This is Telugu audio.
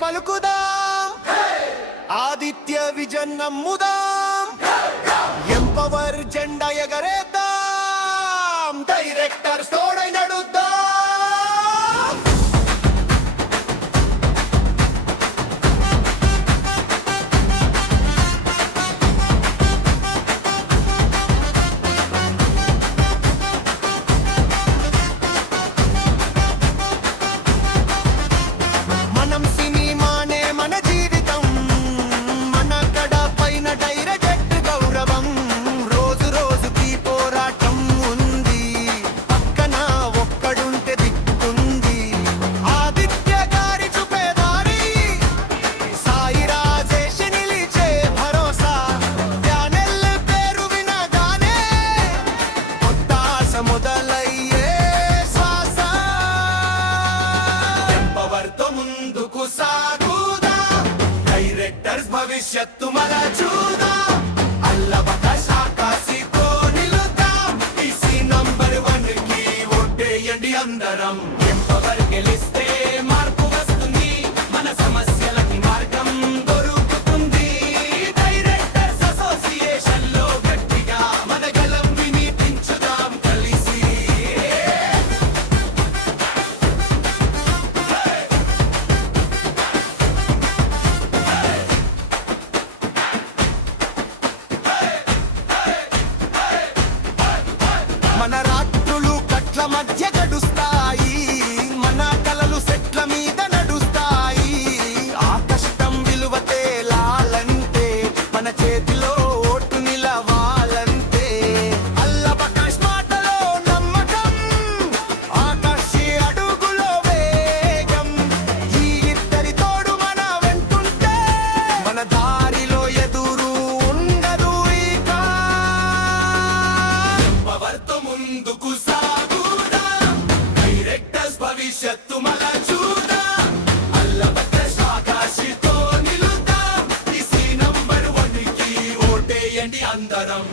పలుకుదాం, ఆదిత్య విజన్ నమ్ముదాం, ఎంపవర్ జెండా ఎగరేద్దాం, డైరెక్టర్స్ తోడై నడుద్దాం. భవిష్యత్తు మన చూద్దాం, అల్లబక శాకాశితో నిలుద్దాం, ఈసీ నంబర్ 1 కి ఓటేయండి అందరం. ఎంపవర్ గెలిస్తే మార్పు వస్తుంది, మన సమస్యలకి మార్గం దొరుకుతుంది. డైరెక్టర్స్ అసోసియేషన్ లో గట్టిగా మన గలం వినిపించుదాం కలిసి. మన రాత్రులు కట్ల మధ్య గడుస్తాయి, మన కలలు సెట్ల మీద నడుస్తాయి. ఆ కష్టం విలువ తేలాలంటే మన చేతిలో ఓటు నిలవాలంటే. అల్లబకాష్ మాటలో నమ్మకం, ఆకాశీ అడుగులో వేగం, ఈ ఇద్దరి తోడు మన వెంటుంటే మన దారిలో ఎదురు ఉండదు ఇక. ముందుకు సాగుదాం, డైరెక్టర్స్ భవిష్యత్తు మన చూద్దాం, అల్లబక శాకాశితో నిలుద్దాం, ఈసీ నంబర్ 1 కి ఓటేయండి అందరం.